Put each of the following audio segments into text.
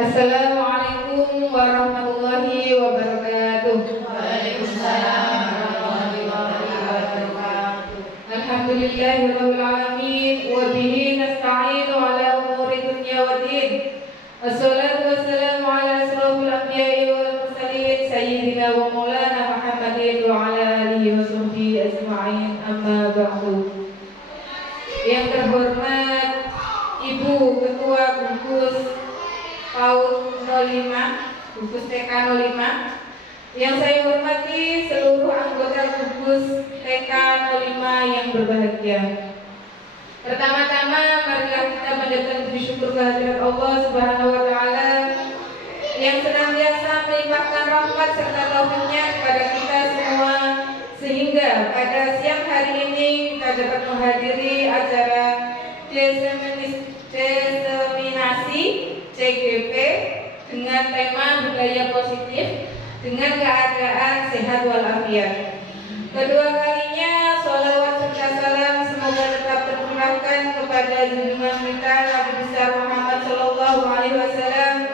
Assalamualaikum warahmatullahi wabarakatuh. Waalaikumsalam warahmatullahi wabarakatuh. Alhamdulillahirabbil alamin wa bihi nasta'inu ala umuri dunya waddin. Wassalatu wassalamu ala asrofil anbiya'i wal mursalin sayyidina wa maulana Muhammadin wa ala alihi wa sahbihi ajma'in, amma ba'du. Yang terhormat Ibu Ketua Gugus PAUD 05, Gugus TK 05, yang saya hormati seluruh anggota Gugus TK 05 yang berbahagia. Pertama-tama marilah kita panjatkan puji syukur kehadirat Allah Subhanahu wa taala yang senantiasa melimpahkan rahmat serta taufik-Nya kepada kita semua, sehingga pada siang hari ini kita dapat menghadiri acara diseminasi CGP dengan tema budaya positif dengan keadaan sehat walafiat. Kedua kalinya sholawat serta salam semoga tetap tercurahkan kepada junjungan kita Nabi besar Muhammad Sallallahu Alaihi Wasallam,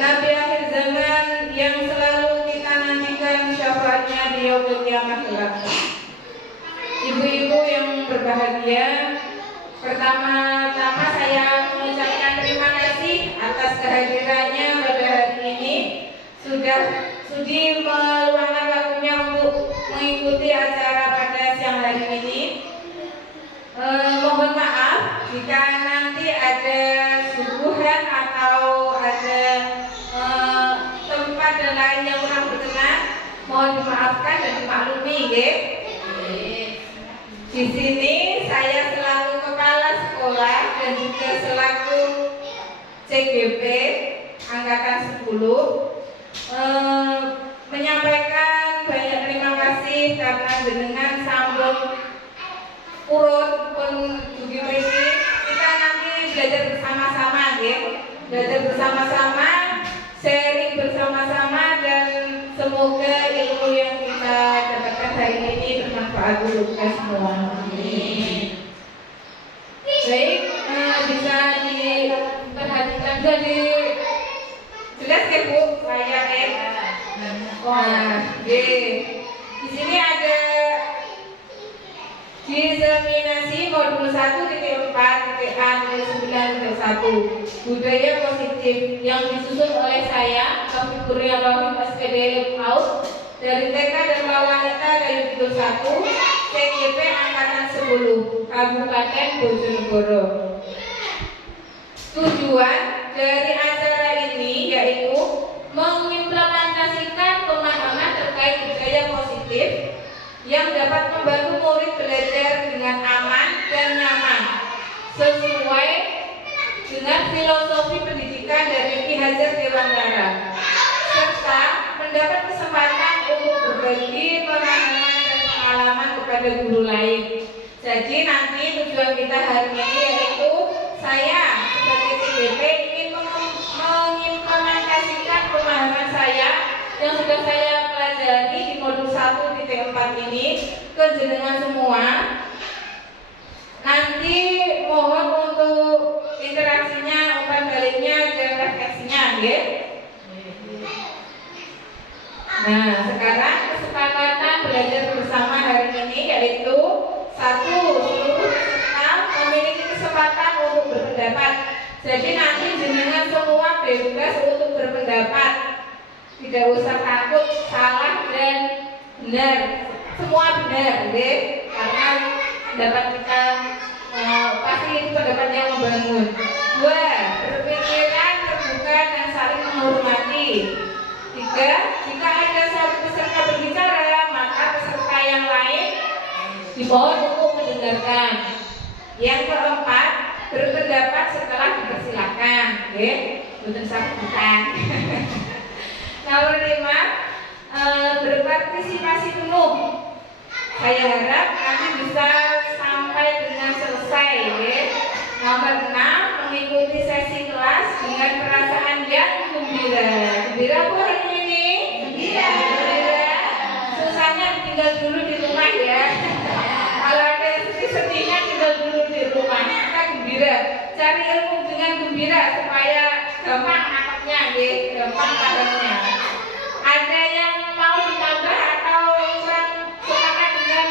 Nabi akhir zaman yang selalu kita nantikan syafaatnya di yaumul kiamat kelak. Ibu-ibu yang berbahagia, pertama-tama saya mengucapkan terima kasih atas kehadirannya pada hari ini, sudah sudi meluangkan waktunya untuk mengikuti acara pada siang hari ini. Mohon maaf jika nanti ada suguhan atau ada tempat dan lain yang kurang berkenan, mohon dimaafkan dan dimaklumi, ya. Di sini saya selaku kepala sekolah dan juga selaku CGP angkatan 10 menyampaikan banyak terima kasih karena dengan sambung urut pun begini kita nanti belajar bersama-sama, ya. Belajar bersama-sama, sharing bersama-sama, dan semoga ilmu yang kita dapatkan hari ini bermanfaat untuk kita semua. Amin. Baik, bisa diperhatikan, jadi jelas ya Bu, saya di sini ada diseminasi modul 1.4.A.9.1 budaya positif yang disusun oleh saya Taufik Kurniawati SPD PAUD dari TK Dharma Wanita Dayuh 1 CGP angkatan 10 Kabupaten Bojonegoro. Tujuan dari acara ini yaitu mengimplementasikan pemahaman terkait budaya positif yang dapat membantu murid belajar dengan aman dan nyaman sesuai dengan filosofi pendidikan dari Ki Hajar Dewantara, serta mendapat kesempatan untuk berbagi pemahaman dan pengalaman kepada guru lain. Jadi nanti tujuan kita hari ini yaitu saya sebagai CGP ingin mengimplementasikan pemahaman saya yang sudah saya pelajari di modul 1.4 ini ke jenengan semua. Nanti mohon untuk interaksinya, umpan baliknya, dan refleksinya, ya. Nah, sekarang kesepakatan belajar bersama hari ini yaitu 1. Seluruh peserta memiliki kesempatan untuk berpendapat. Jadi nanti jenengan semua bebas untuk berpendapat. Tidak usah takut salah dan benar, semua benar, ya. Karena pendapat kita pasti itu pendapat yang membangun. 2. Berpikiran terbuka dan saling menghormati. 3. Jika ada satu peserta berbicara, maka peserta yang lain dimohon untuk mendengarkan. Yang 4, berpendapat setelah dipersilakan, ya. Bukan sabutan. Nomor 5, berpartisipasi penuh. Saya harap nanti bisa sampai dengan selesai, ya. Nomor 6, mengikuti sesi kelas dengan perasaan yang gembira. Gembira apa hari ini? Gembira. Susahnya tinggal dulu di rumah, ya. Kalau ada sedih-sedihnya tinggal dulu di rumah. Kita gembira. Cari ilmu dengan gembira supaya gampang nangkepnya, gampang pahamnya. Ada yang mau ditambah atau kurang sepakat dengan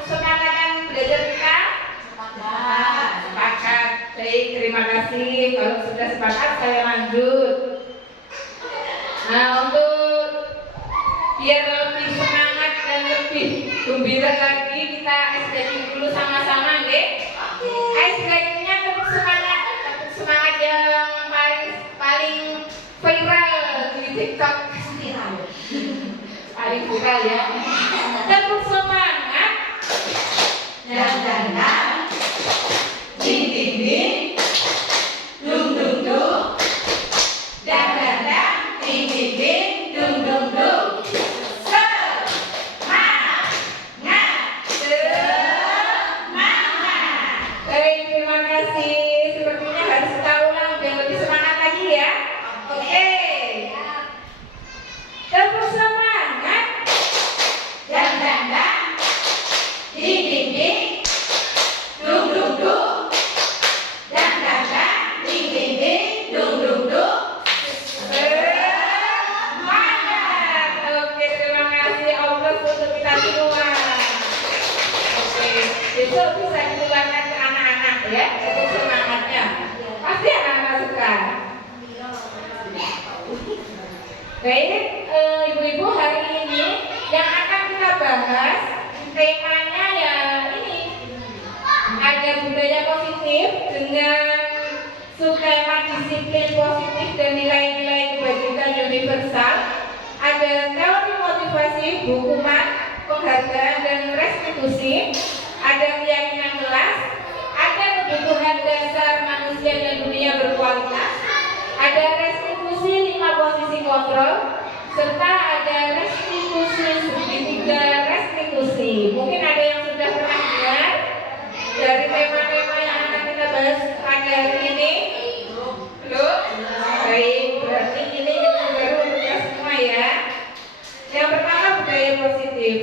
kesepakatan belajar kita? Sepakat. Baik, terima kasih. Kalau sudah sepakat, saya lanjut. Nah, untuk biar lebih semangat dan lebih gembira lagi, kita ice breaking dulu sama-sama, nggih. Ice breakingnya tepuk semangat yang paling viral di TikTok. Paling viral ya. Tepuk semangat. Dan ding ding ding, dung dung dung, dan ding ding ding, dung dung dung. Baik, terima kasih. Sepertinya harus kita ulang biar lebih semangat lagi ya. Oke. Tepuk semangat. Dan ding ding ding, dung dung dung, dan ding ding ding, dung dung dung. Semangat. Oke, terima kasih Allah untuk kita semua. Oke, besok bisa ditularkan ke anak-anak ya, untuk semangatnya. Pasti anak-anak suka. Baik, ibu-ibu, hari ini yang akan kita bahas temanya ya ini, ada budaya positif dengan subtema disiplin positif dan nilai-nilai kebajikan universal, ada teori motivasi, hukuman, penghargaan dan restitusi, ada keyakinan kelas, ada kebutuhan dasar manusia dan dunia berkualitas, ada restitusi 5 posisi kontrol, serta ada restitusi segitiga restitusi. Mungkin ada yang sudah pernah dengar dari tema-tema yang akan kita bahas pada hari ini? Belum? Baik, berarti ini yang baru untuk kita semua ya. Yang pertama, budaya positif.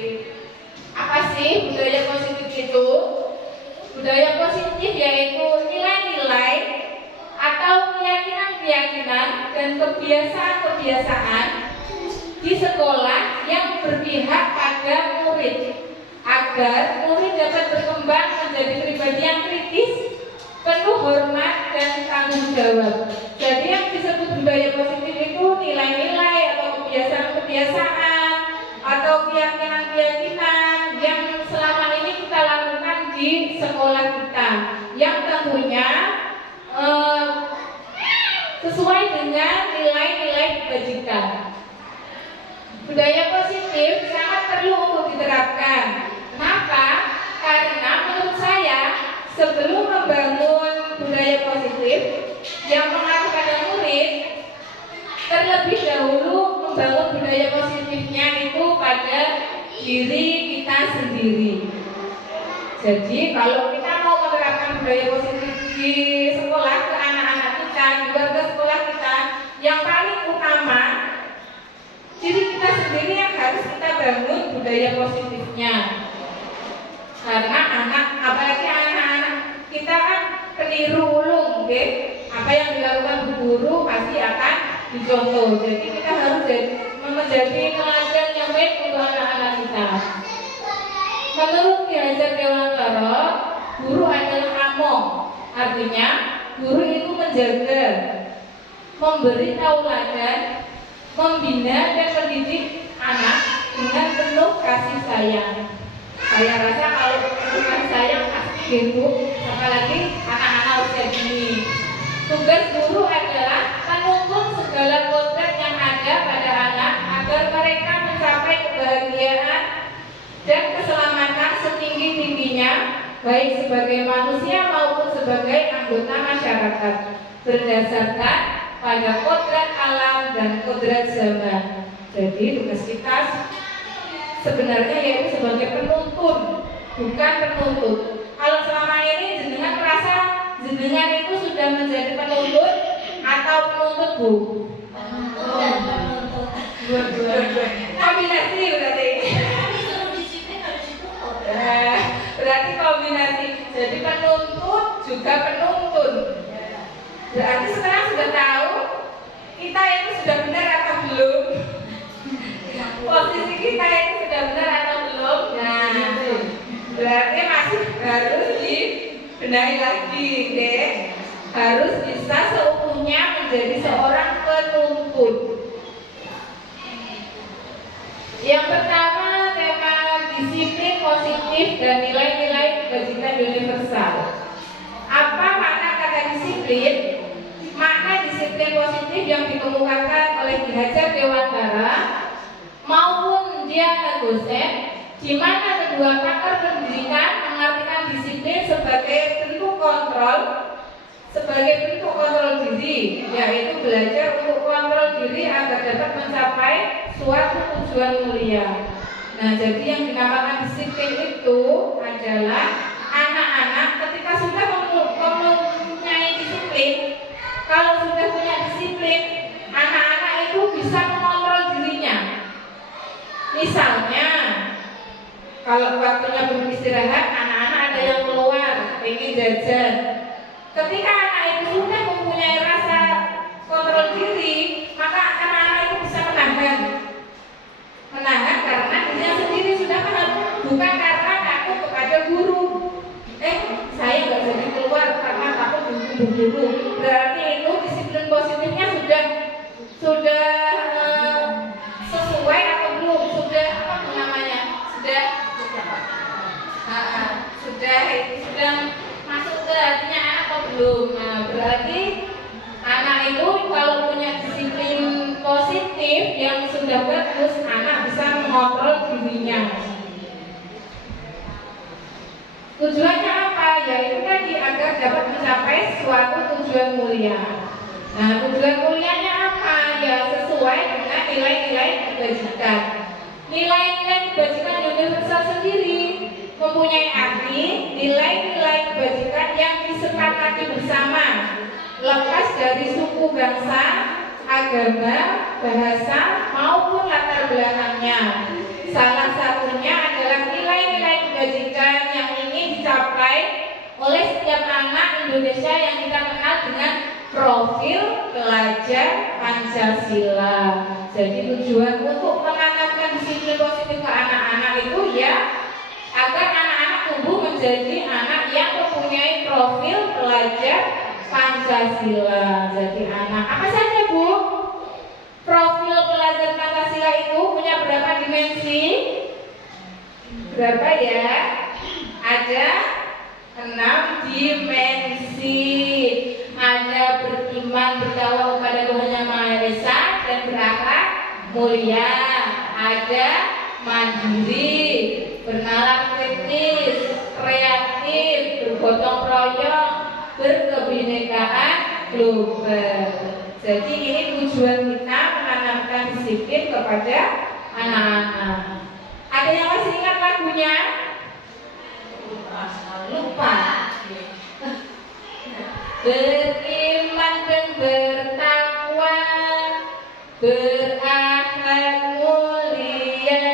Apa sih budaya positif itu? Budaya positif yaitu nilai-nilai atau keyakinan-keyakinan dan kebiasaan-kebiasaan di sekolah yang berpihak pada murid agar murid dapat berkembang menjadi pribadi yang kritis, penuh hormat dan tanggung jawab. Jadi yang disebut budaya positif itu nilai-nilai atau kebiasaan-kebiasaan atau keyakinan-keyakinan yang selama ini kita lakukan di sekolah kita, yang tentunya sesuai dengan nilai-nilai kebajikan. Budaya positif sangat perlu untuk diterapkan. Kenapa? Karena menurut saya sebelum membangun budaya positif yang mengacu pada murid, terlebih dahulu membangun budaya positifnya itu pada diri kita sendiri. Jadi kalau kita mau menerapkan budaya positif di sekolah ke anak-anak kita, di warga sekolah kita, yang paling utama diri kita sendiri yang harus kita bangun budaya positifnya. Karena apalagi anak-anak kita kan keliru ulung, apa yang dilakukan bu guru pasti akan dicontoh. Jadi kita harus menjadi teladan yang baik untuk anak-anak kita. Menurut Ki Hajar Dewantara, guru adalah among, artinya guru itu menjaga, memberi tauladan, membina dan mendidik anak dengan penuh kasih sayang. Saya rasa kalau penuh kasih sayang pasti gitu, apalagi anak-anak usia dini. Tugas guru adalah menuntun segala kodrat yang ada pada anak agar mereka mencapai kebahagiaan dan keselamatan setinggi-tingginya, baik sebagai manusia maupun sebagai anggota masyarakat, berdasarkan pada kodrat alam dan kodrat zaman. Jadi tugas kita sebenarnya yaitu sebagai penuntun, bukan penuntut. Kalau selama ini jenengan merasa jenengan itu sudah menjadi penuntut atau penuntut, Bu? Dua-duanya. Kombinasi berarti. Berarti kombinasi. Jadi penuntut juga penuntun. Berarti sekarang sudah tahu kita itu sudah benar atau belum? Posisi kita itu sudah benar atau belum? Nah, berarti masih harus dibenahi lagi, oke? Harus bisa seutuhnya menjadi seorang penuntut. Yang pertama, tema disiplin positif dan nilai-nilai kebajikan universal. Apa makna kata disiplin? Makna disiplin positif yang dikemukakan oleh Ki Hajar Dewantara maupun Diana Gosen, di mana kedua pakar pendidikan mengartikan disiplin sebagai bentuk kontrol diri, yaitu belajar untuk kontrol diri agar dapat mencapai suatu tujuan mulia. Nah, jadi yang dinamakan disiplin itu adalah anak-anak ketika sudah mempunyai disiplin. Kalau sudah punya disiplin, anak-anak itu bisa mengontrol dirinya. Misalnya, kalau waktunya beristirahat, anak-anak ada yang keluar, pengen jajan. Ketika anak itu sudah mempunyai rasa kontrol diri, maka anak-anak itu bisa menahan karena dirinya sendiri sudah paham, bukan karena takut kepada guru. Saya nggak jadi keluar karena takut guru. Berarti itu disiplin positifnya sudah sesuai atau belum? Sudah apa namanya? Sudah masuk ke hatinya anak atau belum? Nah, berarti anak itu kalau punya disiplin positif yang sudah bagus, anak bisa mengontrol dirinya. Tujuannya apa? Yaitu tadi agar dapat mencapai suatu tujuan mulia. Nah, tujuan mulianya apa? Ya sesuai dengan nilai-nilai kebajikan. Nilai-nilai kebajikan universal sendiri mempunyai arti nilai-nilai kebajikan yang disepakati bersama, lepas dari suku bangsa, agama, bahasa maupun latar belakangnya. Salah satunya adalah nilai-nilai kebajikan yang ingin dicapai oleh setiap anak Indonesia yang kita kenal dengan profil pelajar Pancasila. Jadi tujuan untuk menanamkan disiplin positif ke anak-anak itu ya agar anak-anak tumbuh menjadi anak yang mempunyai profil pelajar Pancasila. Jadi anak apa saja, Bu? Profil pelajar Pancasila itu punya berapa dimensi? Berapa ya? Ada 6 dimensi. Ada beriman bertawakal kepada Tuhan Yang Maha Esa dan berakhlak mulia. Ada mandiri, bernalar kritis, kreatif, bergotong royong, berkebinekaan global. Jadi ini tujuan kita menanamkan disiplin kepada anak-anak. Ada yang masih ingat lagunya? Lupa. Beriman dan bertakwa, berakhlak mulia,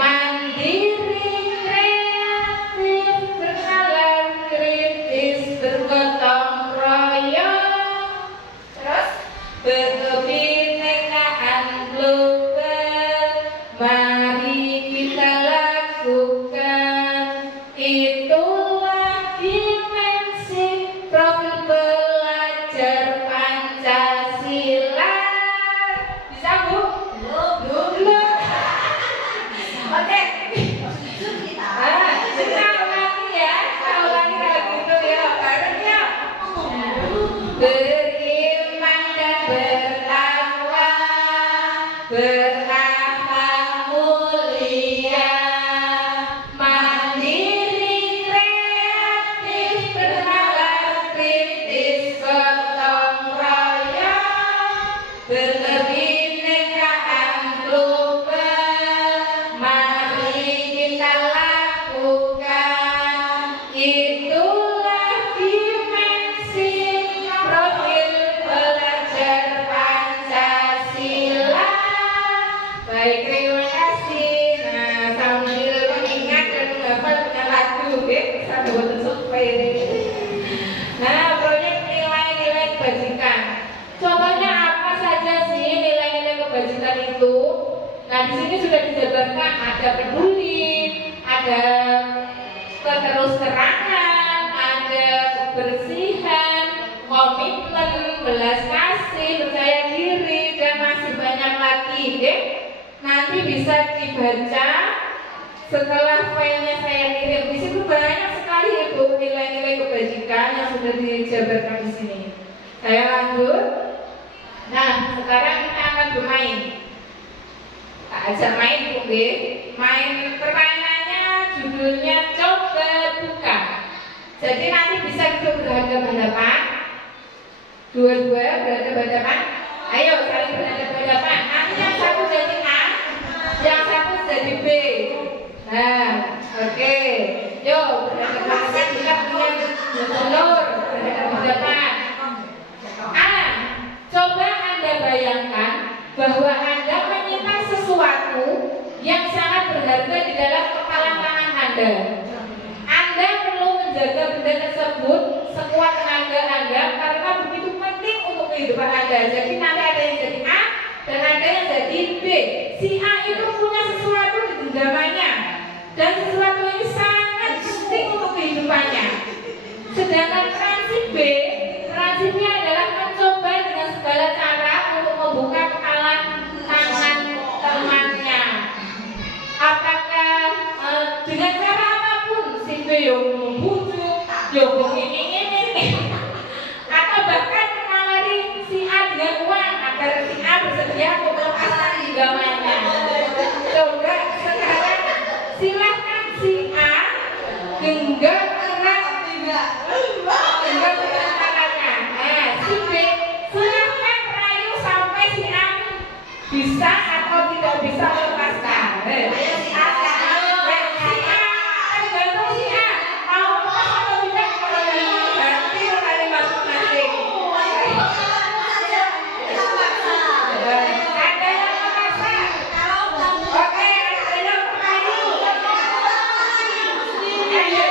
mandiri, kreatif, bernalar kritis, bergotong royong, terus berkebinekaan global. Mari kita lakukan, itulah dimensi profil pelajar Pancasila. sudah dijabarkan, ada peduli, ada keterus-terangan, ada kebersihan, komitmen, belas kasih, percaya diri, dan masih banyak lagi. Oke? Nanti bisa dibaca setelah filenya saya kirim. Di situ banyak sekali Ibu nilai-nilai kebajikan yang sudah dijabarkan di sini. Saya lanjut. Nah, sekarang kita akan bermain. Tak ajak main Bu B. Main permainannya judulnya coba buka. Jadi nanti bisa duduk berhadapan-hadapan. Dua-dua berhadapan-hadapan. Ayo saling berhadapan-hadapan. Nanti yang satu jadi A, yang satu jadi B. Nah, oke. Yuk berhadapan-hadapan, kita punya telur berhadapan-hadapan. A, coba Anda bayangkan bahwa Anda menyimpan sesuatu yang sangat berharga di dalam kepalan tangan Anda. Anda perlu menjaga benda tersebut sekuat tenaga Anda karena begitu penting untuk kehidupan Anda. Jadi nanti ada yang jadi A dan ada yang jadi B. Si A itu punya sesuatu di genggamannya dan sesuatu ini sangat penting untuk kehidupannya. Sedangkan peran si B, peran si B adalah mencoba dengan segala cara untuk membuka kepalan tangan temannya. Apakah dengan cara apapun si B yang membujuk, yang ini, atau bahkan menawari si A dengan uang agar si A bersedia untuk melepaskan genggamannya. Coba sekarang silahkan si A genggam erat tangannya. Nah, si B silahkan rayu sampai si A bisa atau tidak bisa melepaskan. Ayo si A sekarang. Si A tergantung si A mau lepas atau tidak. Ganti dari masing-masing. Ada yang memaksa. Oke, ada yang merayu. Ayo.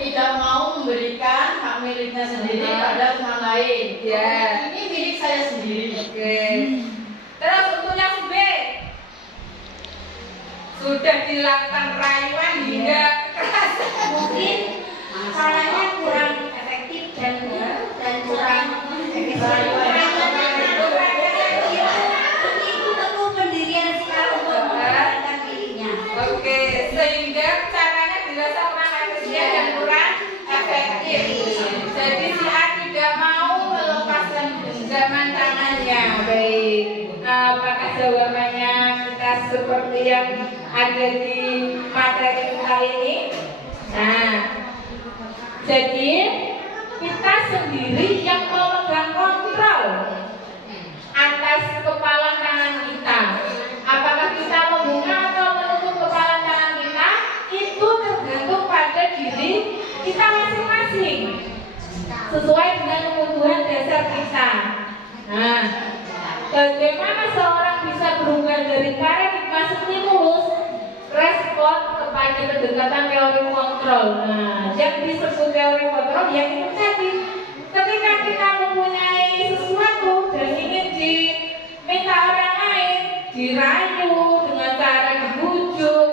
Tidak mau memberikan hak miliknya sendiri pada orang lain. Ya. Ini milik saya sendiri. Oke. Terus untuk yang B sudah dilakukan rayuan hingga kekerasan. Mungkin caranya kurang efektif dan kurang efisien. Itu tentu pendirian sekali untuk mempertahankan miliknya. Oke, sehingga caranya dirasa kurang efisien dan kurang efektif. Jadi si A tidak mau melepaskan genggaman tangannya. Baik, apakah jawabannya kita seperti yang ada di materi kita ini? Nah, jadi kita sendiri yang memegang kontrol atas kepala tangan kita. Apakah kita membuka atau menutup kepala tangan kita, itu tergantung pada diri kita masing-masing sesuai dengan kebutuhan dasar kita. Nah, bagaimana seorang bisa berubah dari paradigma stimulus respon kepada pendekatan teori kontrol? Nah, yang disebut teori kontrol yang itu tadi, ketika kita mempunyai sesuatu dan ingin diminta orang lain dirayu dengan cara dibujuk,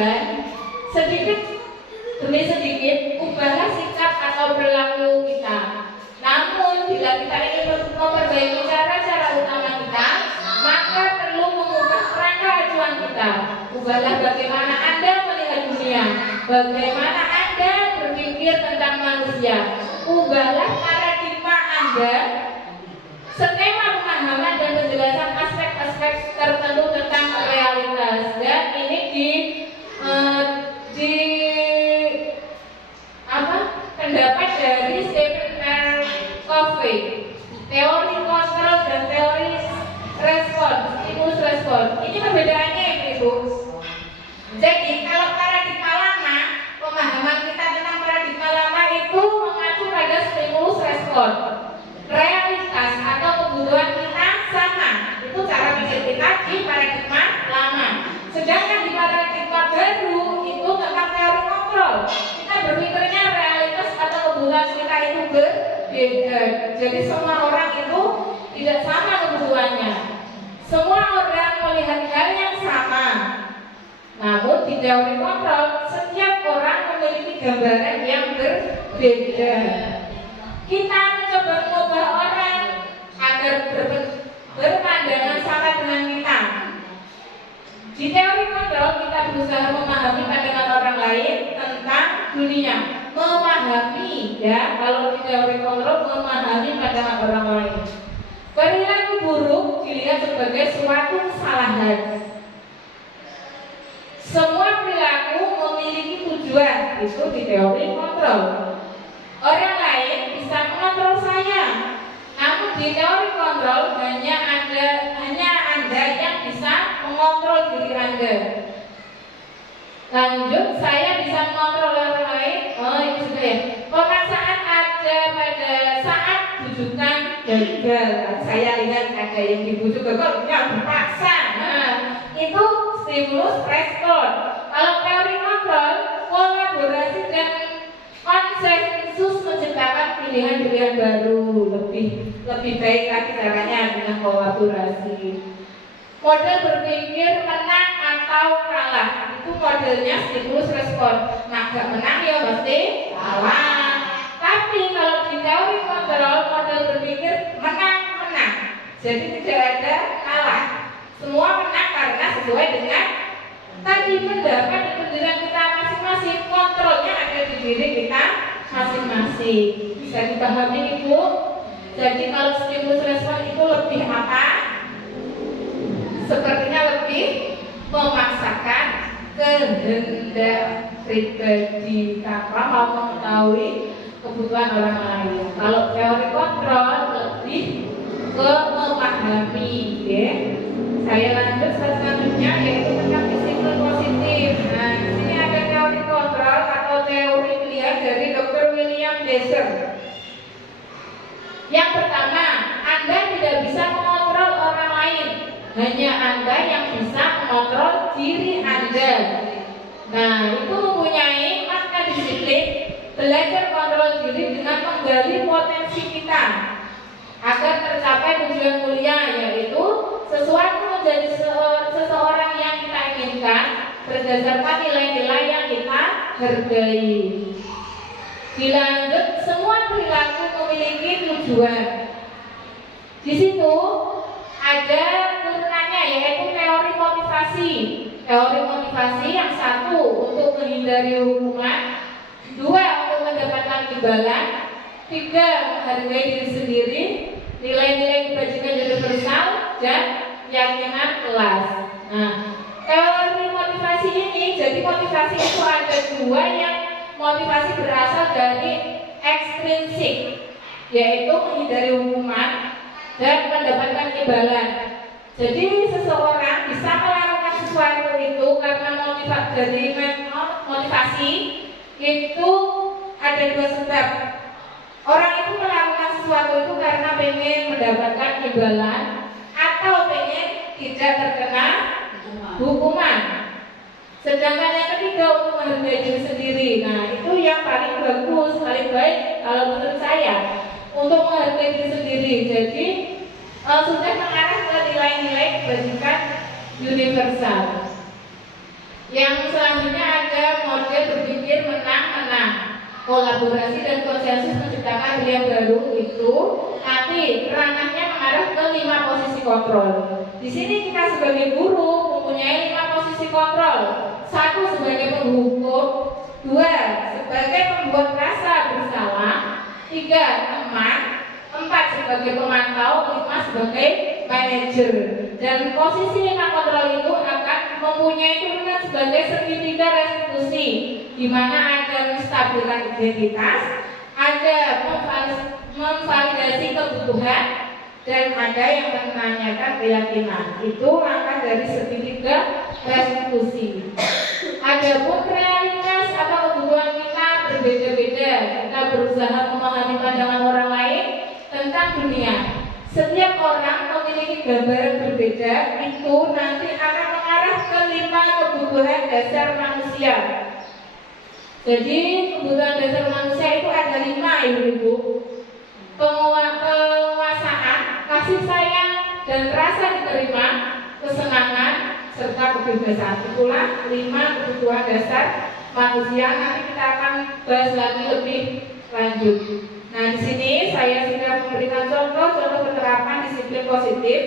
kesalahan, sedikit demi sedikit ubahlah sikap atau perilaku kita. Namun bila kita ingin memperbaiki cara-cara utama kita, maka perlu mengubah kerangka acuan kita. Ubahlah bagaimana Anda melihat dunia, bagaimana Anda berpikir tentang manusia. Ubahlah paradigma Anda, skema pemahaman dan penjelasan aspek-aspek tertentu tentang realitas. Dan ini pendapat dari Stephen R. Covey, teori kontrol dan teori stimulus respon. Ini perbedaannya Ibu. Jadi kalau paradigma lama, pemahaman kita tentang paradigma lama itu mengacu pada stimulus respon. Realitas atau kebutuhan kita sama. Itu cara pikir kita di paradigma lama. Sedangkan di paradigma baru itu tentang teori kontrol. Kita berpikirnya realitas atau kebutuhan kita itu berbeda. Jadi semua orang itu tidak sama kebutuhannya. Semua orang melihat hal yang sama. Namun di teori kontrol, setiap orang memiliki gambaran yang berbeda. Kita mencoba mengubah orang agar berpandangan sama dengan kita. Di teori kontrol, kita berusaha memahami pandangan orang lain tentang dunia. Memahami, ya, kalau di teori kontrol memahami pandangan orang lain. Perilaku buruk dilihat sebagai suatu kesalahan. Semua perilaku memiliki tujuan, itu di teori kontrol. Orang lain bisa mengontrol saya, namun di teori kontrol hanya Anda yang bisa mengontrol diri Anda. Lanjut, saya bisa mengontrol orang lain. Oh, itu sudah ya. Pemaksaan ada pada saat bujukan gagal. Saya lihat ada yang dibujuk gagal, ya dipaksa. Nah, itu stimulus respon. Kalau teori kontrol, kolaborasi dan konsensus menciptakan pilihan-pilihan baru, lebih baik lagi caranya dengan kolaborasi. Model berpikir menang atau kalah, itu modelnya stimulus respon. Nah, gak menang ya pasti kalah. Tapi kalau di teori kontrol, model berpikir menang. Jadi tidak ada kalah. Semua menang karena sesuai dengan tadi pendapat dan pendidikan kita masing-masing. Kontrolnya ada di diri kita masing-masing. Bisa dipahami Ibu? Jadi kalau stimulus respon itu lebih apa? Sepertinya lebih memaksakan kehendak pribadi tanpa mau mengetahui kebutuhan orang lain. Kalau teori kontrol lebih ke memahami, ya. Saya lanjut selanjutnya yaitu tentang disiplin positif. Nah, di sini ada teori kontrol atau teori pilihan dari Dr. William Deser. Yang pertama, Anda tidak bisa mengontrol orang lain, hanya Anda yang bisa mengontrol diri Anda. Nah, itu mempunyai makna disiplin, belajar kontrol diri dengan menggali potensi kita agar tercapai tujuan mulia, yaitu sesuatu menjadi seseorang yang kita inginkan berdasarkan nilai-nilai yang kita hargai. Dilanjut, semua perilaku memiliki tujuan. Di situ ada turunannya yaitu teori motivasi. Teori motivasi yang satu untuk menghindari hukuman, dua untuk mendapatkan imbalan, tiga menghargai diri sendiri, nilai-nilai kebajikan universal, dan keyakinan kelas. Nah, teori motivasi ini, jadi motivasi itu ada dua, yang motivasi berasal dari ekstrinsik, yaitu menghindari hukuman dan mendapatkan imbalan. Jadi seseorang bisa melakukan sesuatu itu karena motivasi itu ada dua sebab. Orang itu melakukan sesuatu itu karena pengen mendapatkan imbalan atau pengen tidak terkena hukuman. Sedangkan yang ketiga untuk menghargai diri sendiri. Nah, itu yang paling bagus, paling baik kalau menurut saya, untuk menghargai diri sendiri. Jadi sudah mengarah ke nilai-nilai kebajikan universal. Yang selanjutnya ada model berpikir menang-menang. Kolaborasi dan konsensus menciptakan pilihan baru itu nanti ranahnya mengarah ke 5 posisi kontrol. Di sini kita sebagai guru mempunyai 5 posisi kontrol. 1 sebagai penghukum, 2 sebagai pembuat rasa bersalah, 3 teman, 4 sebagai pemantau, 5 sebagai manajer. Dan posisi 5 kontrol itu akan mempunyai turunan sebagai segitiga restitusi, di mana ada menstabilkan identitas, ada memvalidasi kebutuhan, dan ada yang menanyakan keyakinan. Itu langkah dari segitiga restitusi. Adapun realitas atau kebutuhan kita berbeda-beda. Kita berusaha memahami pandangan orang lain tentang dunia. Setiap orang memiliki gambaran berbeda, itu nanti akan mengarah ke 5 kebutuhan dasar manusia. Jadi kebutuhan dasar manusia itu ada 5, ibu-ibu. Penguasaan, kasih sayang, dan rasa diterima, kesenangan, serta kebebasan. Itulah 5 kebutuhan dasar manusia. Nanti kita akan bahas lagi lebih lanjut. Nah, di sini saya sudah memberikan contoh penerapan disiplin positif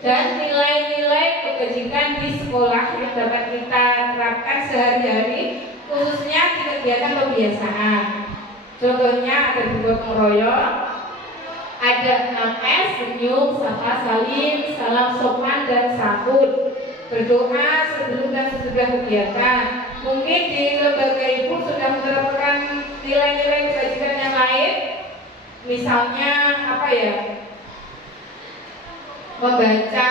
dan nilai-nilai kebajikan di sekolah yang dapat kita terapkan sehari-hari, khususnya di kegiatan kebiasaan. Contohnya ada bergotong royong, ada 6S, senyum, sapa, salim, salam sopan, dan sahut. Berdoa sebelum dan sesudah kegiatan. Mungkin di lembaga ibu sudah menerapkan nilai-nilai kebajikan yang lain. Misalnya apa ya, membaca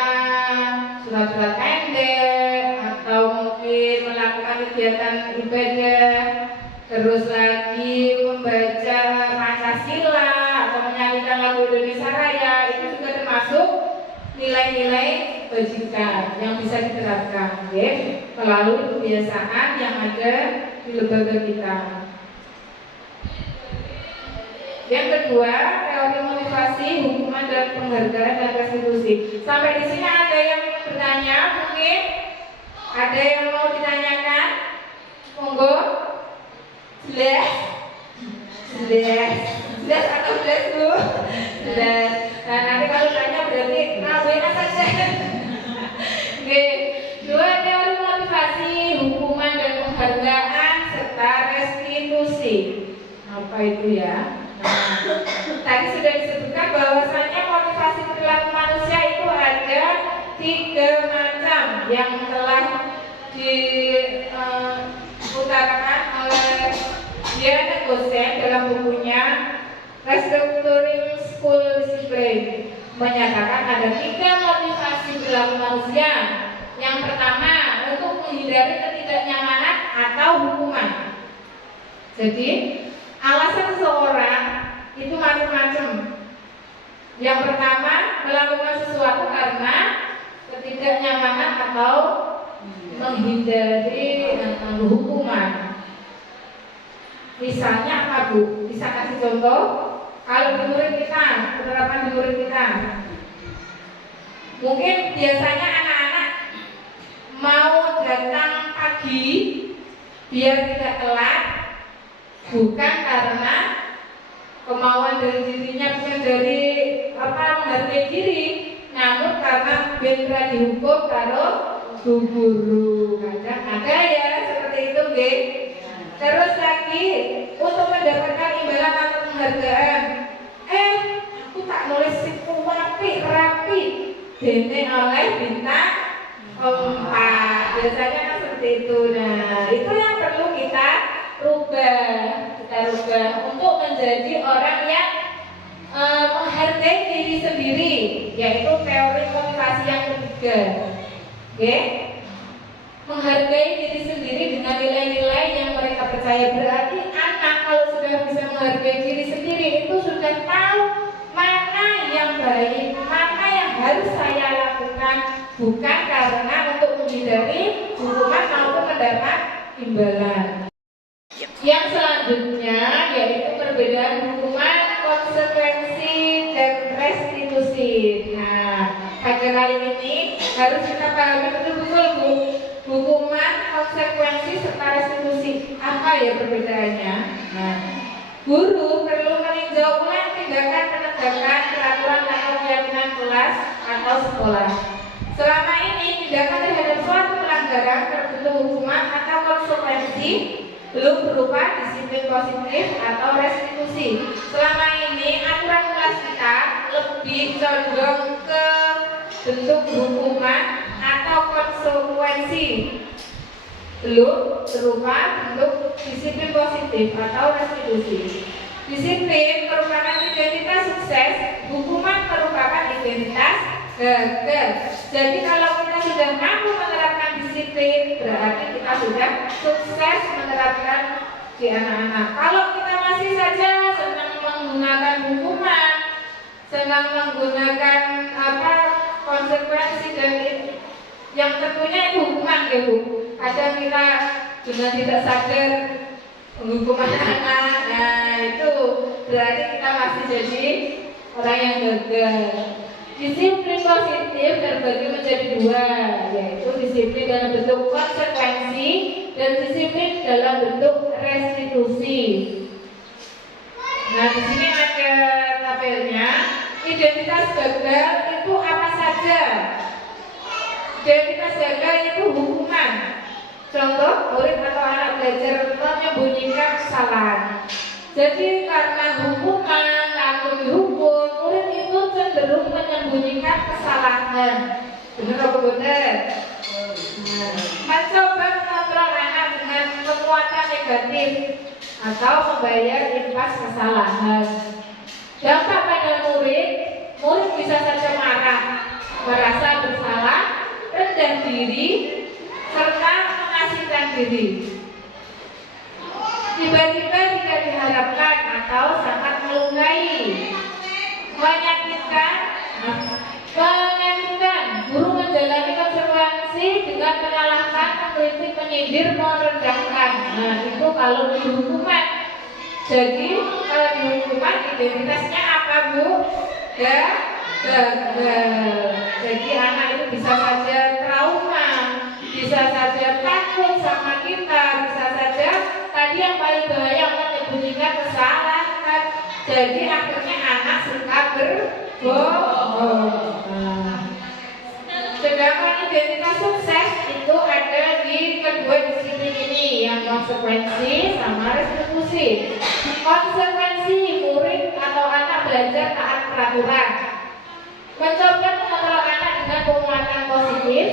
surat-surat pendek, atau mungkin melakukan kegiatan ibadah, terus lagi membaca Pancasila atau menyanyikan lagu Indonesia Raya. Itu juga termasuk nilai-nilai kebajikan yang bisa diterapkan melalui kebiasaan yang ada di lembaga kita. Yang kedua, teori motivasi, hukuman, dan penghargaan dan restitusi. Sampai di sini ada yang bertanya, mungkin ada yang mau ditanyakan? Monggo. Jelas? Jelas atau jelas bu? Jelas. Nah, nanti kalau tanya berarti WA saja. Oke. 2, teori motivasi, hukuman, dan penghargaan, serta restitusi. Apa itu ya? Nah, tadi sudah disebutkan bahwasanya motivasi perilaku manusia itu ada 3 macam yang telah diutarakan oleh Diana Gosen dalam bukunya Restructuring School Discipline, menyatakan ada 3 motivasi perilaku manusia. Yang pertama, untuk menghindari ketidaknyamanan atau hukuman. Jadi alasan seseorang itu macam-macam. Yang pertama, melakukan sesuatu karena ketidaknyamanan atau menghindari hukuman. Misalnya apa bu? Bisa kasih contoh? Kalau di murid kita, penerapan di murid kita, mungkin biasanya anak-anak mau datang pagi biar tidak telat, bukan karena kemauan dari dirinya, bukan dari menghargai diri, namun karena bendera dihukum karo guru. Kadang ada ya seperti itu, geng. Terus lagi untuk mendapatkan imbalan atau penghargaan, aku tak nulis siku rapi, dene oleh bintang 4. Biasanya kan seperti itu. Nah, itu yang perlu kita rubah untuk menjadi orang yang menghargai diri sendiri, yaitu teori motivasi yang ketiga. Oke? Menghargai diri sendiri dengan nilai-nilai yang mereka percaya. Berarti anak kalau sudah bisa menghargai diri sendiri itu sudah tahu mana yang baik, mana yang harus saya lakukan, bukan karena untuk menghindari hukuman maupun mendapat imbalan. Yang selanjutnya yaitu perbedaan hukuman, konsekuensi, dan restitusi. Nah, pada kali ini harus kita pahami betul-betul bu, hukuman, konsekuensi serta restitusi. Apa ya perbedaannya? Nah, guru perlu meninjau ulang tindakan penegakan peraturan atau keyakinan kelas atau sekolah. Selama ini tindakan terhadap suatu pelanggaran berbentuk hukuman atau konsekuensi belum berupa disiplin positif atau restitusi. Selama ini aturan kelas kita lebih condong ke bentuk hukuman atau konsekuensi belum berupa bentuk disiplin positif atau restitusi. Disiplin merupakan identitas sukses, hukuman merupakan identitas gagal. Jadi kalau kita sudah mampu menerapkan disiplin, berarti kita sudah sukses menerapkan di anak-anak. Kalau kita masih saja senang menggunakan hukuman, senang menggunakan konsekuensi dan yang tentunya itu hukuman ya Bu. Kadang kita dengan tidak sadar menghukum anak-anak, nah itu berarti kita masih jadi orang yang gagal. Disiplin positif terbagi menjadi dua, yaitu disiplin dalam bentuk konsekuensi dan disiplin dalam bentuk restitusi. Nah, di sini ada tabelnya. Identitas gagal itu apa saja? Identitas gagal itu hukuman. Contoh, murid atau anak belajar menyembunyikan kesalahan. Jadi karena hukuman, takut dihukum, murid itu cenderung menyembunyikan kesalahan. Benar apa benar? Mencoba mengontrol anak dengan kekuatan negatif atau membayar impas kesalahan. Dampak pada murid bisa saja marah, merasa bersalah, rendah diri, serta mengasihkan diri. Tiba-tiba tidak diharapkan atau sangat melukai, menyakitkan. Guru menjalani konsekuensi dengan menyalahkan, mengkritik, menyindir, merendahkan. Nah, itu kalau di hukuman. Jadi kalau di hukuman identitasnya apa Bu? Gagal. Jadi anak itu bisa saja trauma, bisa saja takut sama kita, bisa saja tadi yang paling bahaya menyembunyikan kesalahan. Jadi akhirnya anak suka berbohong. Sedangkan identitas sukses itu ada di kedua disiplin ini, yang konsekuensi sama restitusi. Konsekuensi, murid atau anak belajar taat peraturan, mencoba mengontrol anak dengan penguatan positif,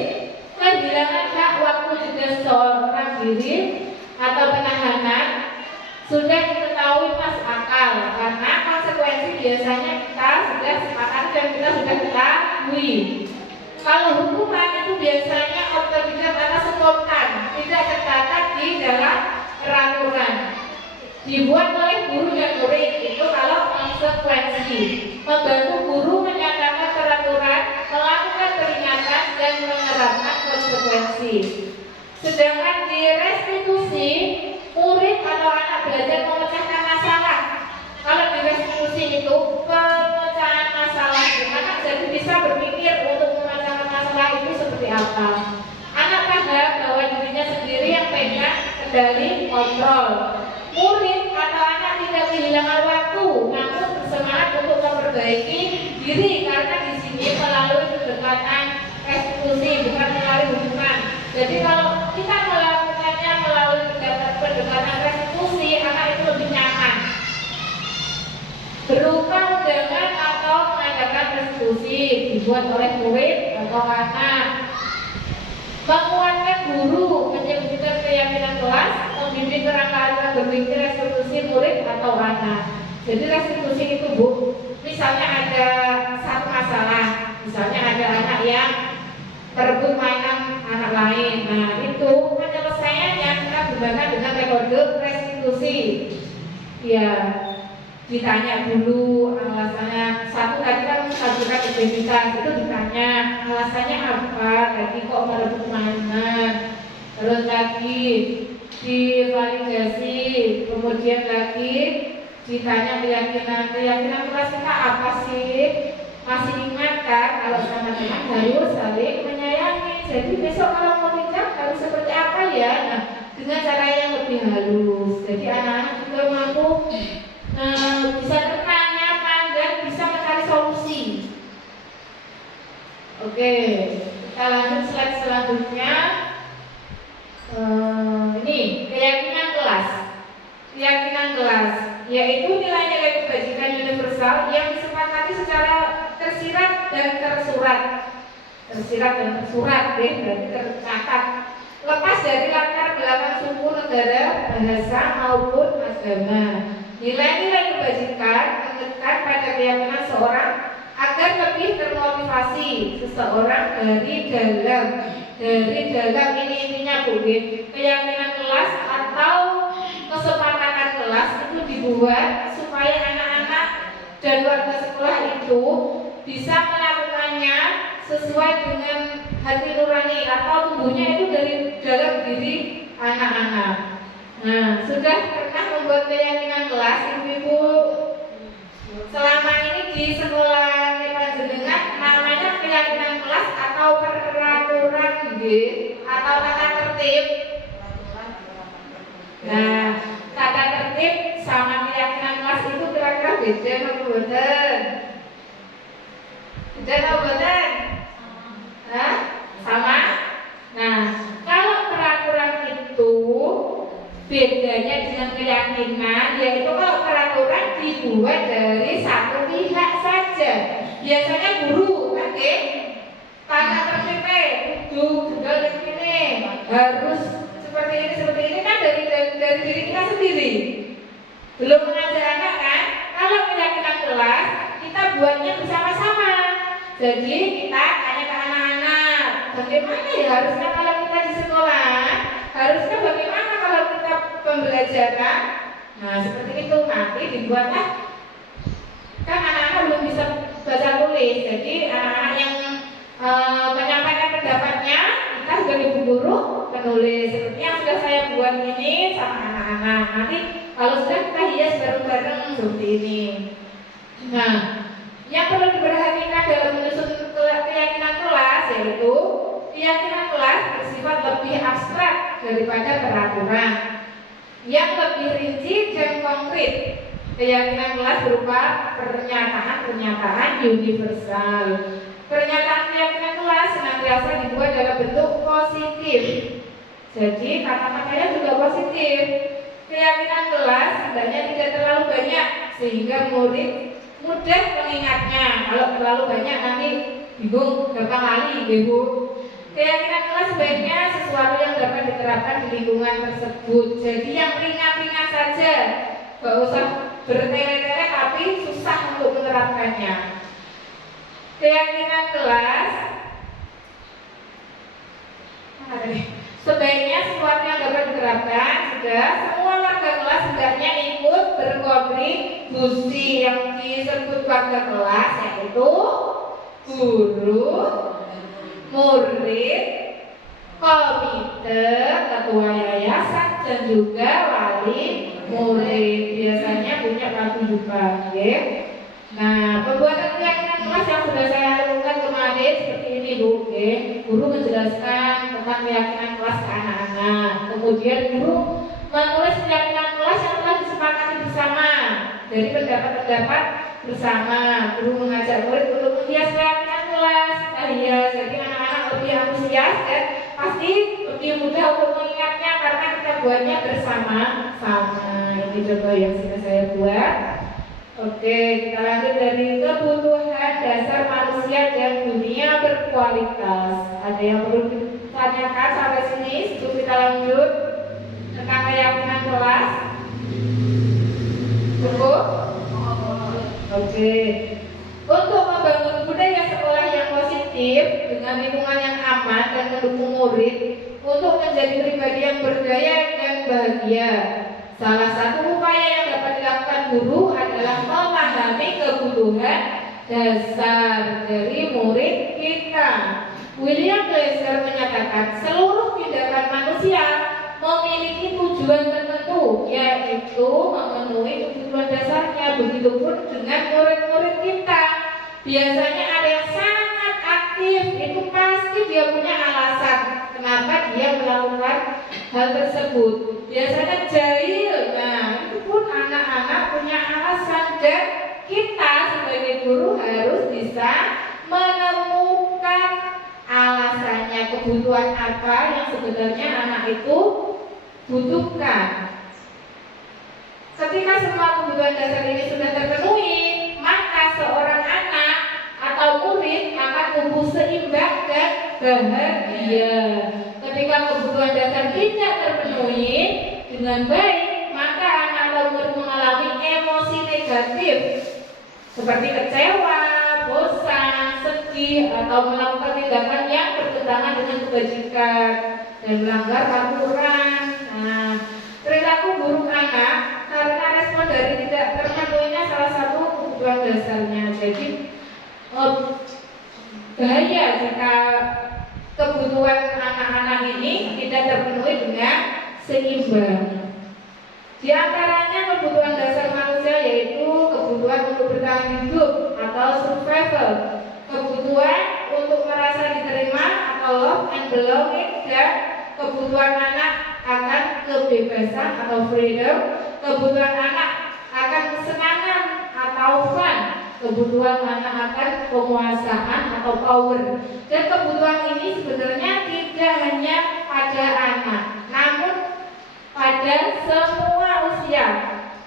kehilangan hak waktu jeda seorang diri atau penahanan sudah diketahui masuk akal, karena konsekuensi biasanya kita sudah sepakat dan kita sudah ketahui. Kalau hukuman itu biasanya otodidak atau spontan, tidak tercatat di dalam peraturan, dibuat oleh guru dan murid. Itu kalau konsekuensi, membantu guru menyatakan peraturan, melakukan peringatan dan menerapkan konsekuensi. Sedangkan di restitusi, murid atau anak belajar memecahkan masalah. Kalau di restitusi itu pemecahan masalah, anak jadi bisa berpikir untuk memecahkan masalah itu seperti apa. Anak paham bahwa dirinya sendiri yang pegang kendali kontrol. Murid atau anak tidak kehilangan waktu, namun bersemangat untuk memperbaiki diri, karena di sini melalui pendekatan restitusi, bukan melalui hukuman. Jadi kalau kita melakukannya melalui pendekatan restitusi, anak itu lebih nyaman. Berupa undangan atau mengadakan restitusi dibuat oleh murid atau anak. Menguatkan guru, menyebutkan keyakinan kelas, membimbing kerangka acara berpikir restitusi murid atau anak. Jadi restitusi itu Bu, misalnya ada satu masalah, misalnya ada anak yang merebut mainan anak lain. Nah itu penyelesaiannya kita gunakan dengan metode restitusi. Ya, ditanya dulu alasannya. Satu tadi kan mengajukan identitas, itu ditanya alasannya apa tadi kok merebut mainan. Terus lagi divalidasi, kemudian lagi ditanya keyakinan kelas kita apa sih? Masih ingat kan kalau sama teman harus saling menyayangi. Jadi besok kalau mau nikah harus seperti apa ya? Nah, dengan cara yang lebih halus. Jadi anak-anak juga mampu bisa tenang, nyaman, dan bisa mencari solusi. Oke, kita lanjut slide selanjutnya. Ini keyakinan kelas. Keyakinan kelas yaitu nilai-nilai kebajikan universal yang disepakati secara tersirat dan tersurat. Tersirat dan tersurat, berarti tercatat. Lepas dari latar belakang suku, negara, bahasa maupun agama. Nilai-nilai kebajikan menekan pada keyakinan seorang agar lebih termotivasi seseorang dari dalam ini intinya Bu. Keyakinan kelas atau kesepakatan kelas itu dibuat supaya anak-anak dan warga sekolah itu bisa melakukannya sesuai dengan hati nurani atau tumbuhnya itu dari dalam diri anak-anak. Nah, sudah pernah membuat keyakinan kelas ibu-ibu selama ini di sekolah panjenengan namanya keyakinan kelas atau peraturan atau tata tertib. Nah, tata tertib sama keyakinan kelas itu kira-kira beda apa mboten? Beda apa mboten? Hah? Sama? Nah, kalau peraturan itu bedanya dengan keyakinan, yaitu kalau peraturan dibuat dari satu pihak saja. Biasanya guru, oke? Tata tertibnya budal ini harus seperti ini kan dari diri kita sendiri. Belum mengajak anak kan? Kalau keyakinan kelas kita buatnya bersama-sama. Jadi kita tanya ke anak-anak, bagaimana ya harusnya kalau kita di sekolah? Harusnya bagaimana kalau kita pembelajaran? Nah seperti itu nanti dibuatlah. Kan anak-anak belum bisa baca tulis, jadi anak-anak yang menyampaikan pendapatnya kita sebagai guru penulis seperti yang sudah saya buat ini sama anak-anak. Nanti kalau sudah kita hias bareng-bareng seperti ini. Nah, yang perlu diperhatikan dalam menyusun keyakinan kelas yaitu keyakinan kelas bersifat lebih abstrak daripada peraturan, yang lebih rinci dan konkret. Keyakinan kelas berupa pernyataan-pernyataan universal. Pernyataan keyakinan kelas senantiasa dibuat dalam bentuk positif. Jadi kata-katanya juga positif. Keyakinan kelas hendaknya tidak terlalu banyak sehingga murid mudah mengingatnya. Kalau terlalu banyak nanti bingung, gampang lali, Ibu. Keyakinan kelas sebaiknya sesuatu yang dapat diterapkan di lingkungan tersebut. Jadi yang ringan-ringan saja, gak usah bertele-tele tapi susah untuk menerapkannya. Keyakinan kelas sebaiknya sesuatu yang dapat diterapkan sudah semua warga kelas hendaknya ikut berkontribusi. Yang disebut warga kelas yaitu guru, murid, komite, ketua yayasan dan juga wali murid. Biasanya punya paguyuban, ya. Nah, pembuatan keyakinan kelas yang sudah saya lakukan kemarin seperti ini, Bu. Guru menjelaskan tentang keyakinan kelas ke anak-anak. Kemudian guru menulis keyakinan kelas yang telah disepakati bersama dari pendapat-pendapat bersama. Guru mengajak murid untuk menghias keyakinan kelas. Ya, jadi anak-anak lebih antusias dan pasti lebih mudah untuk mengingatnya karena kita buatnya bersama-sama. Ini contoh yang sudah saya buat. Oke, kita lanjut dari kebutuhan dasar manusia dan dunia berkualitas. Ada yang perlu ditanyakan sampai sini sebelum kita lanjut tentang keyakinan kelas? Cukup? Oke. Untuk membangun budaya sekolah yang positif dengan lingkungan yang aman dan mendukung murid untuk menjadi pribadi yang berdaya dan bahagia, salah satu upaya yang dapat dilakukan guru adalah memahami kebutuhan dasar dari murid kita. William Glasser menyatakan seluruh tindakan manusia memiliki tujuan tertentu, yaitu memenuhi kebutuhan dasarnya. Begitupun dengan murid-murid kita. Biasanya ada yang sangat aktif, itu pasti dia punya alasan kenapa dia melakukan tersebut. Biasanya jahil. Nah, itu pun anak-anak punya alasan dan kita sebagai guru harus bisa menemukan alasannya, kebutuhan apa yang sebenarnya anak itu butuhkan. Ketika semua kebutuhan dasar ini sudah terpenuhi, maka seorang anak atau murid akan tumbuh seimbang dan bahagia. Ketika kebutuhan dasar tidak terpenuhi dengan baik, maka anak atau murid mengalami emosi negatif seperti kecewa, bosan, sedih, atau melakukan tindakan yang bertentangan dengan kebajikan dan melanggar aturan. Nah, perilaku buruk anak karena respon dari tidak terpenuhinya salah satu kebutuhan dasarnya. Jadi bahaya jika kebutuhan anak-anak ini tidak terpenuhi dengan seimbang. Di antaranya kebutuhan dasar manusia yaitu kebutuhan untuk bertahan hidup atau survival, kebutuhan untuk merasa diterima atau love and belonging, dan kebutuhan anak akan kebebasan atau freedom, kebutuhan anak akan kesenangan atau fun, kebutuhan anak akan penguasaan atau power. Dan kebutuhan ini sebenarnya tidak hanya pada anak, namun pada semua usia,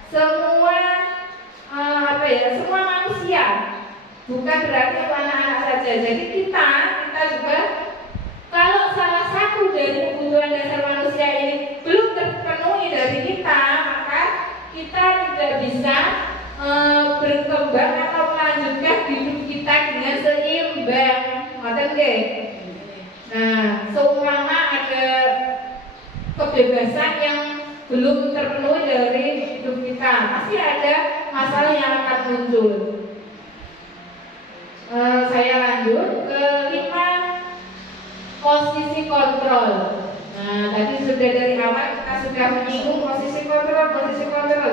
semua semua manusia. Bukan berarti untuk anak-anak saja. Jadi kita juga, kalau salah satu dari kebutuhan dasar manusia ini belum terpenuhi dari kita, maka kita tidak bisa berkembang atau melanjutkan hidup kita dengan seimbang. Ngoten nggih? Nah, seumpama ada kebebasan yang belum terpenuhi dari hidup kita, pasti ada masalah yang akan muncul. Saya lanjut ke 5 posisi kontrol. Nah, tadi sudah dari awal kita sudah menyinggung posisi kontrol.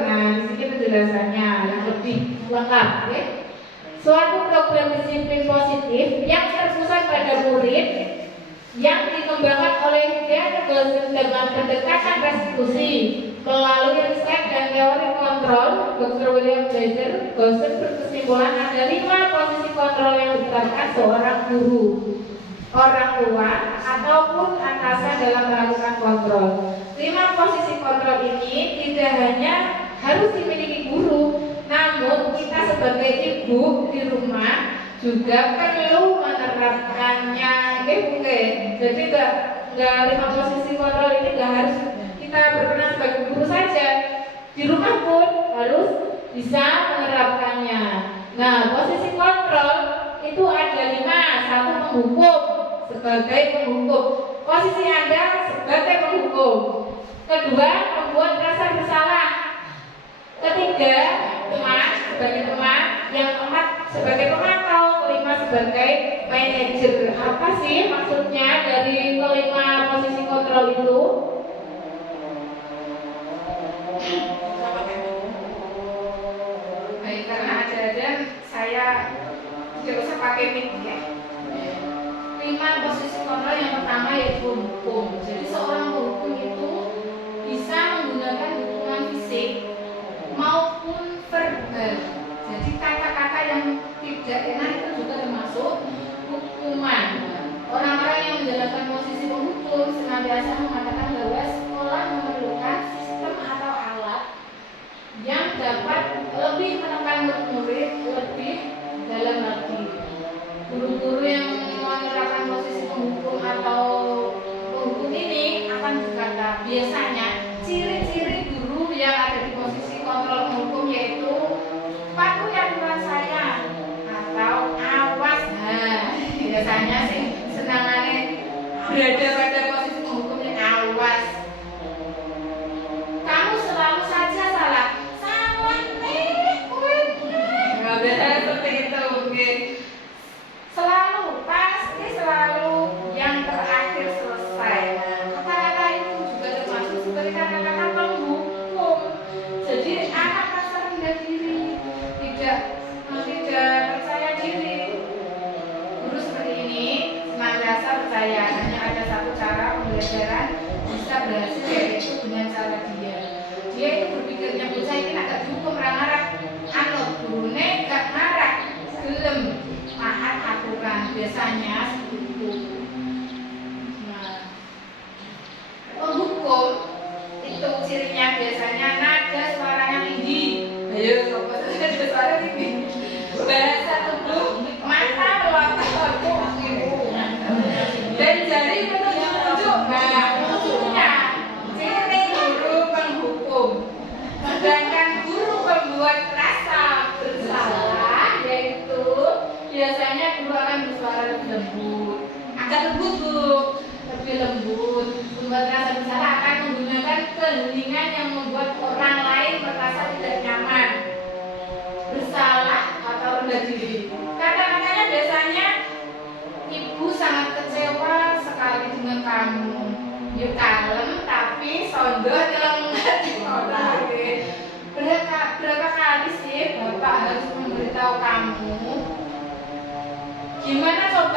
Nah, di sini penjelasannya yang lebih lengkap, ya. Suatu program disiplin positif yang terpusat pada murid yang dikembangkan oleh Gerd Gosen dengan pendekatan restitusi melalui riset dan teori kontrol. Dr. William Gerd Gosen berkesimpulan ada 5 posisi kontrol yang ditetapkan seorang guru, orang tua, ataupun atasan dalam melakukan kontrol. 5 posisi kontrol ini tidak hanya harus dimiliki guru, namun kita sebagai ibu di rumah juga perlu menerapkannya. Jadi enggak 5 posisi kontrol ini enggak harus kita berperan sebagai guru saja. Di rumah pun harus bisa menerapkannya. Nah, posisi kontrol itu ada 5. 1, menghukum, sebagai penghukum. Posisi Anda sebagai penghukum. Kedua, membuat rasa bersalah. Ketiga, teman sebagai teman. Yang keempat, sebagai pemantau. Kelima, sebagai manajer. Apa sih maksudnya dari kelima posisi kontrol itu? Baik, karena ada saya tidak usah pakai mic ya. 5 posisi kontrol yang pertama yaitu hukum. Jadi seorang penghukum itu bisa menggunakan hukuman fisik maupun verbal. Jadi kata-kata yang tidak enak itu juga termasuk hukuman. Orang-orang yang menjalankan posisi penghukum senantiasa mengatakan bahwa sekolah memerlukan sistem atau alat yang dapat lebih menekan murid lebih dalam lagi. Guru-guru yang menerapkan posisi penghukum atau penghukum ini akan berkata, biasanya ciri-ciri guru yang ada di posisi kontrol penghukum yaitu patuhi aturan saya atau awas. Nah, biasanya sih senangannya berada pada posisi penghukumnya awas. Kamu selalu saja salah nih, nggak bisa seperti itu, oke. Selalu, pasti selalu yang terakhir selesai. Kata-kata itu juga termasuk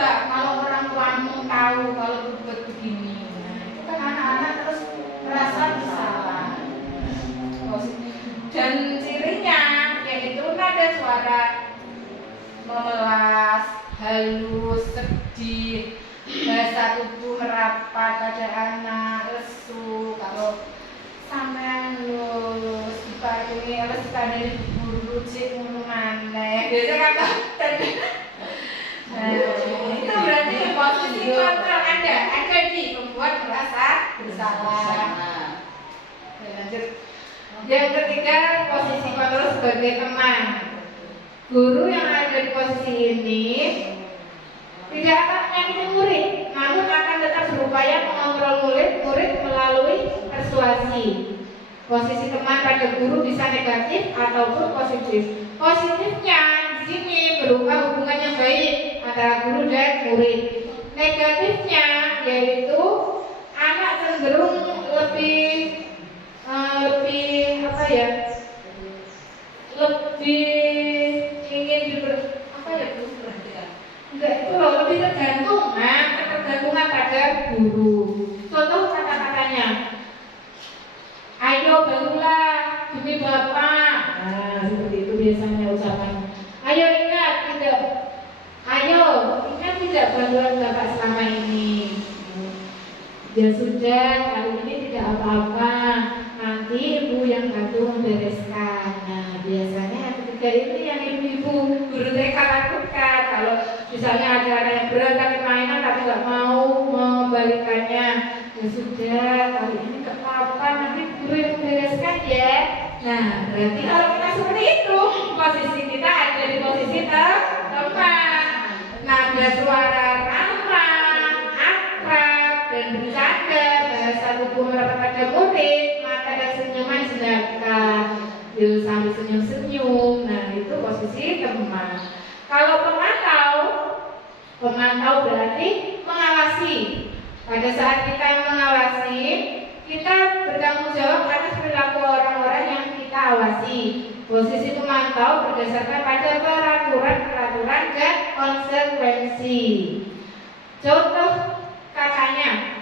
coba kalau orang tuamu tahu kalau berbuat begini, nah, itu kan anak-anak terus merasa bersalah. Dan cirinya yaitu nada suara memelas, halus, sedih, bahasa tubuh merapat pada anak, lesu. Kalau sampean lulus diparingi harus dikandani guru cik ngono maneh. Biasa kata itu berarti posisi kontrol ada di membuat merasa bersalah. Lanjut. Yang ketiga, posisi kontrol sebagai teman. Guru yang ada di posisi ini tidak akan menyakiti murid, namun akan tetap berupaya mengontrol murid melalui persuasi. Posisi teman pada guru bisa negatif ataupun positif. Positifnya di sini berupa hubungan yang baik antara guru dan murid. Negatifnya yaitu anak cenderung lebih ingin lebih tergantung, ketergantungan pada guru. Contoh kata-katanya, ayo bangunlah demi bapak. Nah, seperti itu biasanya ucapan. Ayo ingat tidak bantuan bapak selama ini. Ya sudah, kali ini tidak apa-apa. Nanti ibu yang bantu membereskan. Nah, biasanya ketika ini yang ibu-ibu guru TK lakukan. Kalau misalnya ada anak yang berangkat mainan tapi nggak mau mengembalikannya, ya sudah, kali ini nggak apa-apa. Nanti guru yang membereskan ya. Nah, berarti kalau kita seperti itu, posisi kita ada di posisi teman. Nada suara ramah, akrab, dan bercanda, bahasa tubuh merapat pada murid, mata dan senyuman sedekah, sambil senyum-senyum. Nah, itu posisi teman. Kalau pemantau berarti mengawasi. Pada saat kita mengawasi, kita bertanggung jawab atas perilaku orang-orang yang kita awasi. Posisi pemantau berdasarkan pada peraturan dan konsekuensi. Contoh katanya,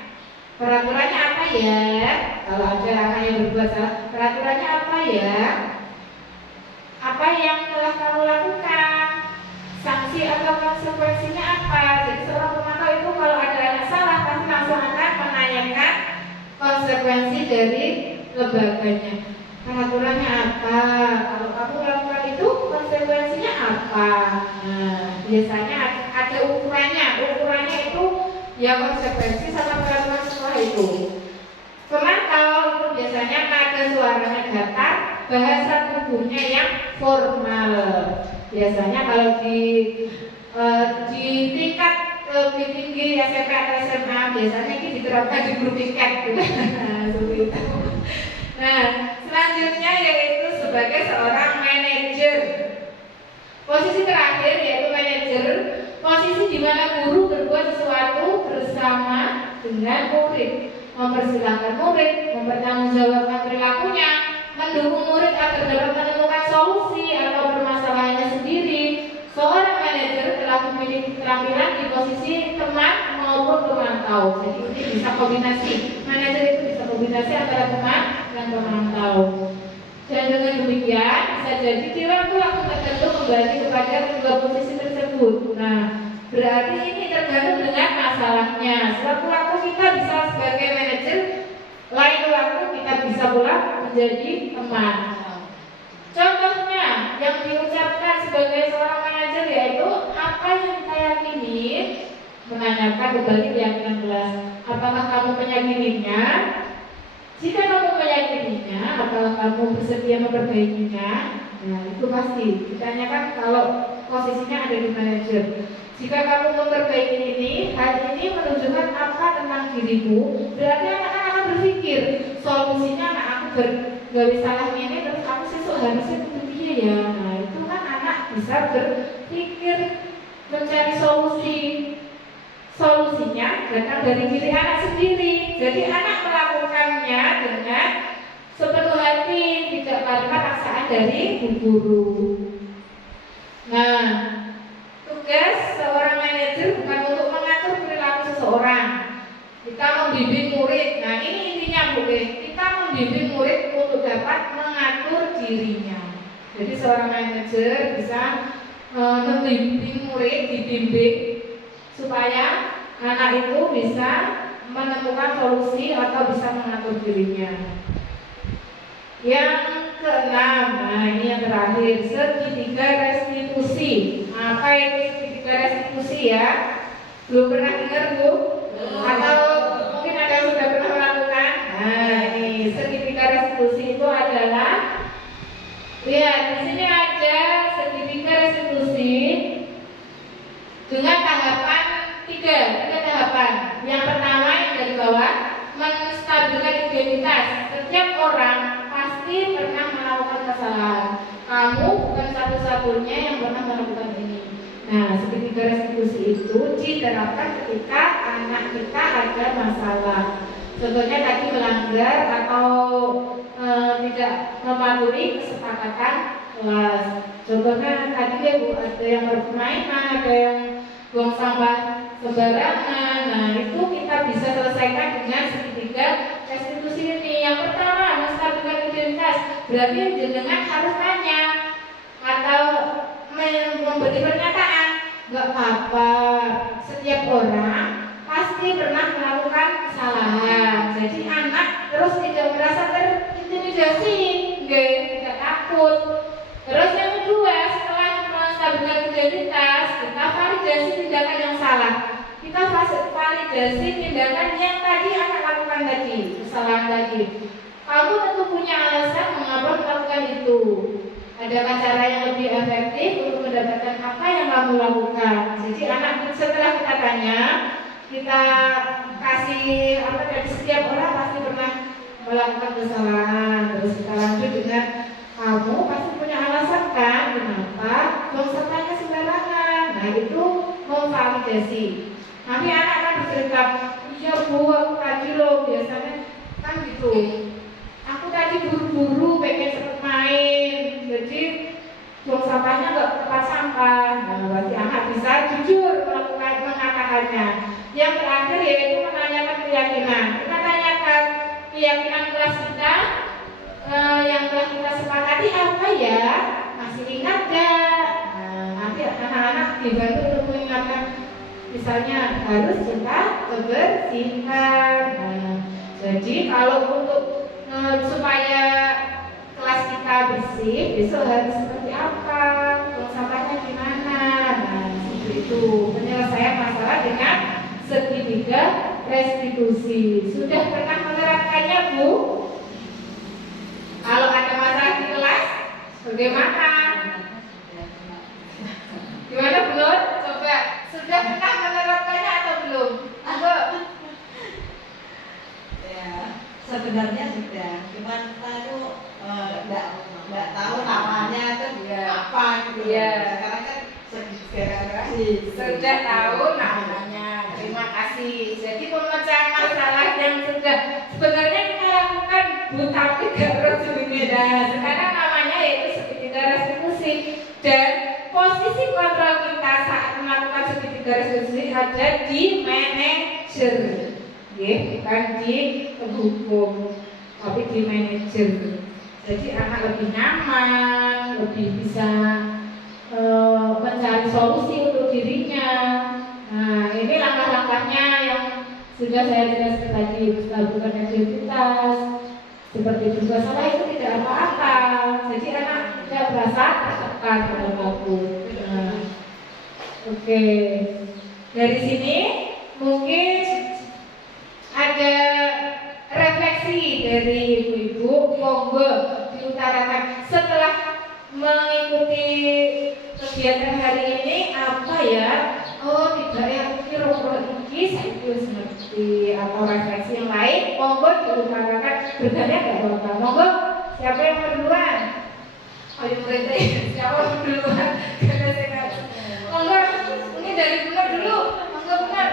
peraturannya apa ya? Kalau ada anak yang berbuat salah, peraturannya apa ya? Apa yang telah kamu lakukan? Sanksi atau konsekuensinya apa? Jadi seorang pemantau itu kalau ada anak salah pasti langsung akan menanyakan konsekuensi dari lembaganya. Peraturannya apa? Kalau kamu melakukan itu konsekuensinya apa? Nah, biasanya ada ukurannya. Ukurannya itu ya konsekuensi sama peraturan sekolah itu. Pemantau itu biasanya nada suaranya datar, bahasa tubuhnya yang formal. Biasanya kalau di tingkat lebih tinggi SMP atau SMA biasanya ini diterapkan di grup tingkat gitu. Seperti itu. Nah, selanjutnya yaitu sebagai seorang manajer. Posisi terakhir yaitu manajer, posisi di mana guru berbuat sesuatu bersama dengan murid, mempersilahkan murid, mempertanggungjawabkan perilakunya, mendukung murid agar dapat menemukan solusi atau permasalahannya sendiri. Seorang manajer telah memiliki keterampilan di posisi teman maupun pemantau. Jadi ini bisa kombinasi. Manajer itu bisa kombinasi antara teman dan pemantau. Dan dengan demikian bisa jadi di waktu-waktu tertentu kembali kepada kedua posisi tersebut. Nah, berarti ini tergantung dengan masalahnya. Sewaktu-waktu kita bisa sebagai manajer, lain waktu kita bisa pula menjadi teman. Contohnya yang diucapkan sebagai seorang manajer yaitu apa yang kita yakini, menanyakan kembali keyakinan kelas. Apakah kamu meyakininya? Jika kamu meyakininya, apakah kamu bersedia memperbaikinya? Nah, itu pasti ditanyakan kalau posisinya ada di manajer. Jika kamu memperbaiki ini, hal ini menunjukkan apa tentang dirimu, berarti anak akan berpikir solusinya anak aku bergawe salah ini, terus kamu sesuk harusnya begini ya. Nah, itu kan anak bisa berpikir mencari solusinya datang dari diri anak sendiri. Jadi anak melakukannya dengan sepenuh hati, tidak tanpa paksaan dari guru. Nah, tugas seorang manajer bukan ini intinya Bu, kita membimbing murid untuk dapat mengatur dirinya. Jadi seorang manajer bisa membimbing murid, dibimbing supaya anak itu bisa menemukan solusi atau bisa mengatur dirinya. Yang keenam, nah ini yang terakhir, segitiga restitusi. Apa itu segitiga restitusi ya? Belum pernah dengar Bu? Atau mungkin ada yang sudah pernah melakukan? Nah ini segitiga restitusi itu adalah, lihat di sini ada segitiga restitusi dengan tahapan tiga tahapan. Yang pertama yang dari bawah, menstabilkan identitas. Setiap orang pasti pernah melakukan kesalahan. Kamu bukan satu-satunya yang pernah melakukan ini. Nah, segitiga restitusi itu diterapkan ketika anak kita ada masalah. Contohnya tadi melanggar atau tidak mematuhi kesepakatan kelas. Contohnya tadi ya Bu, ada yang berpermainan, ada yang buang sampah sembarangan. Nah, itu kita bisa selesaikan dengan segitiga restitusi ini. Yang pertama, menstabilkan identitas. Berarti jenengan harus tanya atau memberi pernyataan, nggak apa-apa, setiap orang pasti pernah melakukan kesalahan. Jadi anak terus tidak merasa terintimidasi, tidak takut. Terus yang kedua, setelah menstabilkan identitas, kita validasi tindakan yang salah. Kita validasi tindakan yang tadi anak lakukan tadi, kesalahan tadi. Kamu tentu punya alasan mengapa melakukan itu. Adakah cara yang lebih efektif untuk mendapatkan apa yang kamu lakukan? Jadi anak setelah kita tanya, kita kasih apa dari setiap orang pasti pernah melakukan kesalahan. Terus kita lanjut dengan, kamu pasti punya alasan kan kenapa buang sampahnya sembarangan. Nah itu memvalidasi. Nanti anak akan bercerita, iya Bu, aku tadi loh biasanya kan gitu. Aku tadi buru-buru pengen cepet main, jadi buang sampahnya nggak tempat sampah. Nah, berarti anak bisa jujur mengatakannya. Yang terakhir yaitu menanyakan keyakinan. Kita tanyakan keyakinan kelas kita yang telah kita sepakati apa ya? Masih ingat gak? Nah, nanti anak-anak dibantu untuk mengingatkan, misalnya harus kita kebersihan. Nah, jadi kalau untuk supaya kelas kita bersih, besok harus seperti apa? Buang sampahnya gimana? Nah, seperti itu penyelesaian masalah dengan segitiga restitusi. Sudah pernah menerapkannya Bu? Kalau ada masalah di kelas, bagaimana? Gimana Bu Nur? Coba, sudah pernah menerapkannya atau belum? Ayo. Ya, sebenarnya sudah, cuman kita itu nggak tahu namanya itu apa gitu. Iya. Sekarang kan Sudah tahu namanya. Terima kasih. Jadi pemecahan masalah yang sudah sebenarnya kita lakukan Bu, tapi gak ujungnya. Sekarang namanya yaitu segitiga restitusi, dan posisi kontrol kita saat melakukan segitiga restitusi ada di manajer, bukan di penghukum, tapi di manajer. Jadi anak lebih nyaman, lebih bisa mencari solusi untuk dirinya. Nah, ini langkah-langkahnya yang sudah saya jelaskan tadi. Melakukan aktivitas seperti berbuat salah itu tidak apa-apa. Jadi anak tidak merasa tertekan pada waktu. Nah, oke. Dari sini mungkin ada refleksi dari ibu-ibu, monggo diutarakan setelah mengikuti kegiatan hari ini apa ya? Oh, tidak yang kira-kira ini saya harus ngerti, atau refleksi yang lain, monggo diutarakan. Bertanya nggak apa-apa. Monggo, siapa yang duluan? Ayo berarti siapa yang duluan? Karena saya nggak. Monggo, ini dari Bunur dulu. Monggo Bunur.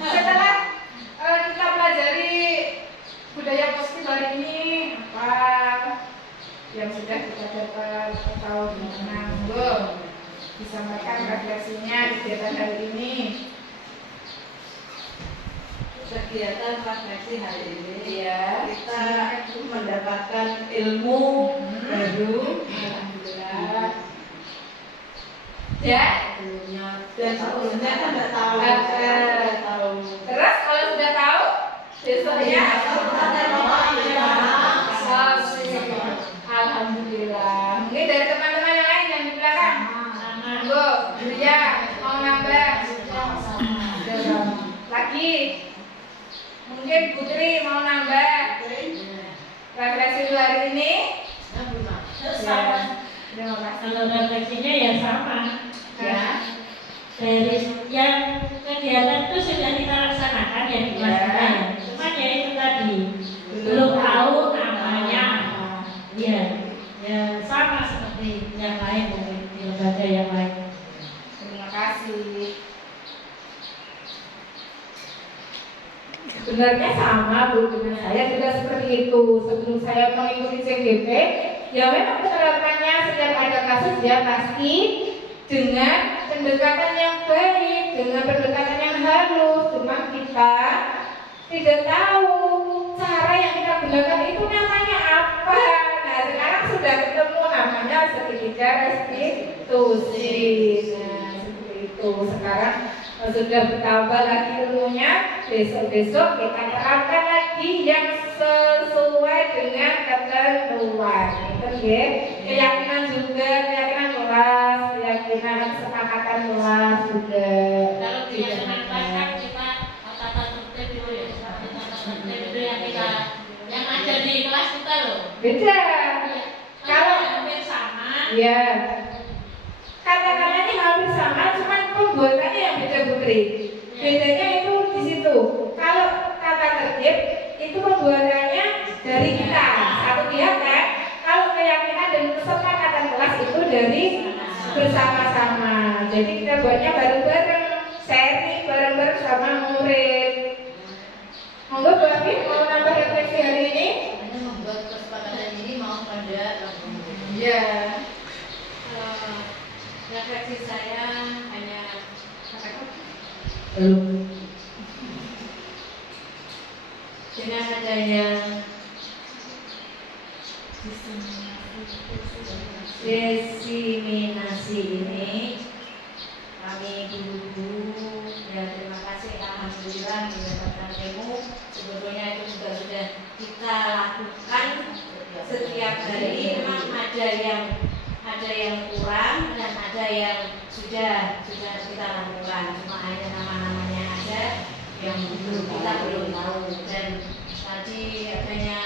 Setelah kita pelajari budaya positif hari ini, apa yang sudah kita dapat atau gimana? Monggo disampaikan refleksinya di kegiatan hari ini. kegiatan refleksi hari ini Ya. kita mendapatkan ilmu baru, Alhamdulillah. Ya. dan sebelumnya kan nggak tahu. Nggak tahu. Terus kalau sudah tahu, besoknya Alhamdulillah. Mungkin dari teman-teman yang lain yang di belakang. Bu, Julia mau nambah lagi. Mungkin Putri mau nambah refleksi dulu hari ini. Terima kasih. Kalau refleksinya ya sama. Ya. Dari yang kegiatan itu sudah kita laksanakan ya di kelas kita ya. Cuma ya itu tadi belum tahu namanya. Iya, ya sama seperti yang lain di lembaga yang lain. Terima kasih. Sebenarnya sama Bu dengan saya juga seperti itu. Sebelum saya mengikuti CGP, ya memang penerapannya setiap ada kasus ya pasti dengan pendekatan yang baik, dengan pendekatan yang halus. Cuma kita tidak tahu cara yang kita gunakan itu namanya apa. Nah sekarang sudah ketemu namanya segitiga restitusi. Nah seperti itu. Sekarang sudah bertambah lagi ilmunya. Besok-besok kita terapkan lagi yang sesuai dengan ketentuan. Itu ya. Keyakinan juga, keyakinan kelas, keyakinan kesepakatan kelas juga. Kalau keyakinan kelas kan kita tata tertib itu ya, tata tertib itu yang kita yang ada di kelas kita loh. Beda. Kalau hampir sama. Ya. Kata-katanya ini hampir sama, cuman pembuatannya yang beda Putri. Bedanya itu di situ. Kalau kata tertib itu pembuatannya dari kita satu pihak kan. Kalau keyakinan dan kesepakatan kelas itu dari bersama-sama. Jadi kita buatnya bareng-bareng, sharing bareng-bareng sama murid. Monggo Bu Afif mau nambah refleksi hari ini? Hanya membuat kesepakatan ini mau pada Ya. refleksi saya hanya Belum. dengan adanya diseminasi ini, kami guru-guru ya terima kasih alhamdulillah mendapatkan ilmu. Sebetulnya itu juga sudah kita lakukan setiap hari. Memang ada yang kurang dan ada yang sudah kita lakukan, cuma hanya nama-namanya aja yang kita belum tahu. Dan tadi adanya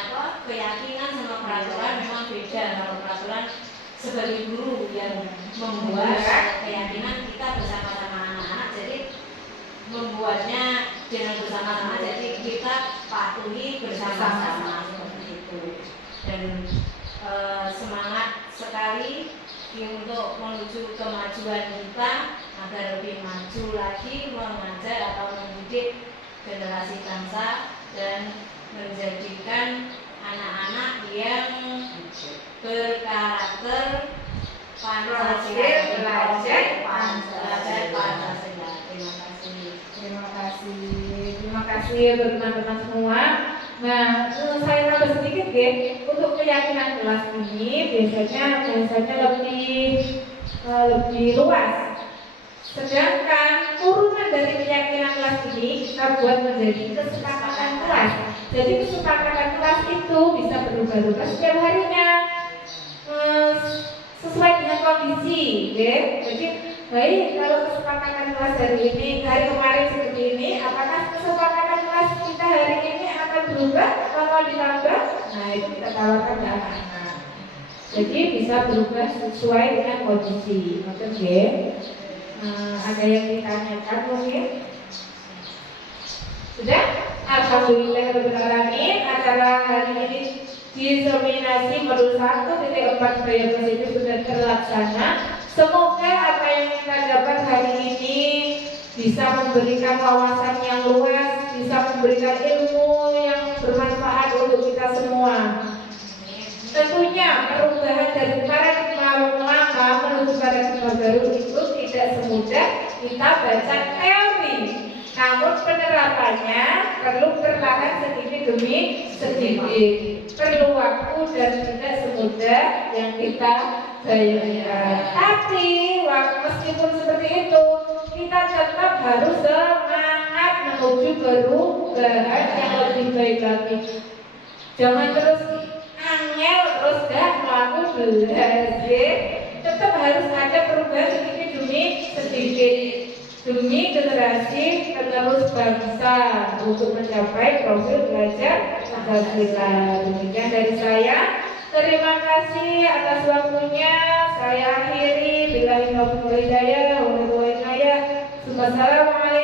keyakinan sama peraturan memang beda. Kalau peraturan sebagai guru yang membuat, keyakinan kita bersama-sama anak-anak, jadi membuatnya dengan bersama-sama, jadi kita patuhi bersama-sama seperti itu. Dan semangat sekali untuk menuju kemajuan kita agar lebih maju lagi mengajar atau mendidik generasi bangsa dan menjadikan anak-anak yang berkarakter Pancasila, belajar Pancasila. Terima kasih. Terima kasih. Terima kasih untuk teman-teman semua. Nah, saya tambah sedikit ya. Untuk keyakinan kelas ini biasanya lebih luas. Sedangkan turunan dari keyakinan kelas ini kita buat menjadi kesepakatan kelas. Jadi kesepakatan kelas itu bisa berubah-ubah setiap harinya sesuai dengan kondisi, ya. Jadi baik kalau kesepakatan kelas hari ini, hari kemarin seperti ini, apakah kesepakatan kelas kita hari ini akan berubah atau ditambah? Nah itu kita tawarkan ke anak-anak. Jadi bisa berubah sesuai dengan kondisi. Maksudnya ada yang ditanyakan mungkin? Sudah? Alhamdulillahirrahmanirrahim. Acara hari ini diseminasi modul 1.4 Budaya Positif sudah terlaksana. Semoga apa yang kita dapat hari ini bisa memberikan wawasan yang luas, bisa memberikan ilmu yang bermanfaat untuk kita semua. Tentunya perubahan dari paradigma lama menuju paradigma baru itu tidak semudah kita baca teori. Namun penerapannya perlu perlahan sedikit demi sedikit, perlu waktu dan tidak semudah yang kita bayangkan. Tapi meskipun seperti itu, kita tetap harus semangat menuju perubahan yang lebih baik lagi. Jangan terus angel terus gak melakukan belajar. Tetap harus ada perubahan sedikit demi sedikit demi generasi penerus bangsa untuk mencapai profil belajar Pancasila. Demikian dari saya. Terima kasih atas waktunya. Saya akhiri. Billahi taufiq wal hidayah. Wassalamualaikum